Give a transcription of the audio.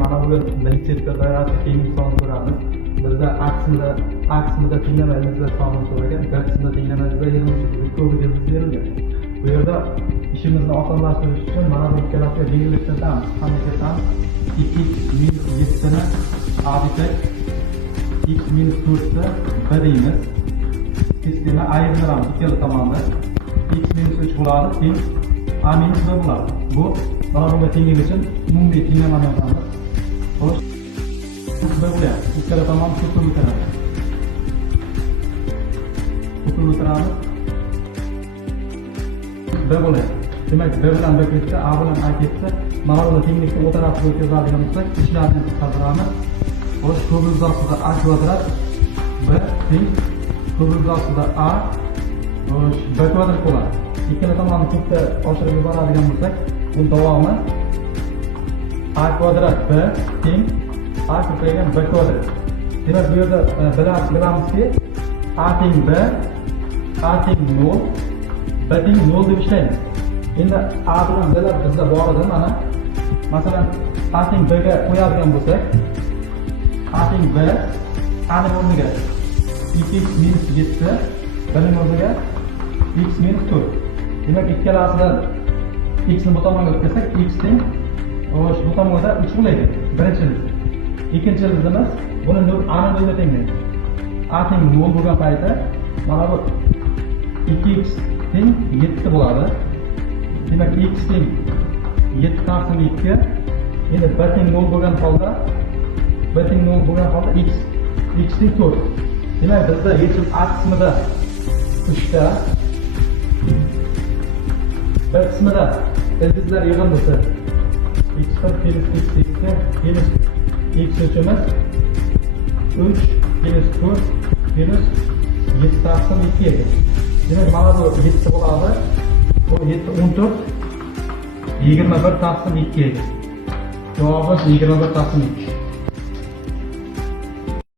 mana bu litseyga doirasi keyingi sonini ko'ramiz. Bizda aksmida tinglamayimizda sonini so'ragan, bir qismida tinglamayimizda 23 ko'p berilgan. Bu yerda ishimizni osonlashtirish uchun mana bu ikkalasiga belgilashtiramiz. Qanday 2x minus 7 ni a desak, x minus 4 ni b deymiz. Sistema ayiramiz ikkala tomonda. X minus 3 bo'ladi, teng a minus b bo'ladi. Bu mana bunga tenglik uchun umumiy tenglamani yozamiz. Xo'sh, b bo'lyapti. Ikkala tomon ko'pirib o'tiradi. B bo'lyapti. Demak, b bilan b ketsa, a bilan a ketsa, mana buni tenglikni o'rta tarafga o'tkazadigan bo'lsak, ishlarni qildiramiz. Xo'sh, ko'prik ostida a kvadrat b teng ko'prik ostida a b kvadrat bo'ladi. Ikkala tomonni ko'pda oshirib yuboradigan bo'lsak, bu davomi a kvadrat b teng a ko'paygan b kvadrat. Demak, bu yerda bilamizki a teng b, a teng 0, b teng 0 deb ishlaymiz. Endi a bilan blar bizda bor edi mana. Masalan, a teng b ga qo'yadigan bo'lsak, a teng b, a ning o'rniga 2x minus 7, b ning o'rniga x minus 4. Demak, ikkalasidan x ni bu tomonga o'tkazsak, x teng bu tomonda 3 bo'laydi. Birinchimiz. Ikkinchimiz buni a ning o'rniga tenglaymiz. A teng 0 bo'lgan paytda mana bu 2x teng 7 bo'ladi. Demak, x teng 7 taqsim 2. Endi b teng 0 bo'lgan holda x teng 4. Demak, bizda yechim a qismida 3 ta, b qismida ildizlar yig'in bo'lsa, x1 minus x2 minus x3imiz 3 minus 4 minus 7 taqsim 2 edi. Demak, mana bu 7 bo'ladi. Bu 7 14 21 taqsim 2 edi. Javobimiz 21 taqsim 2.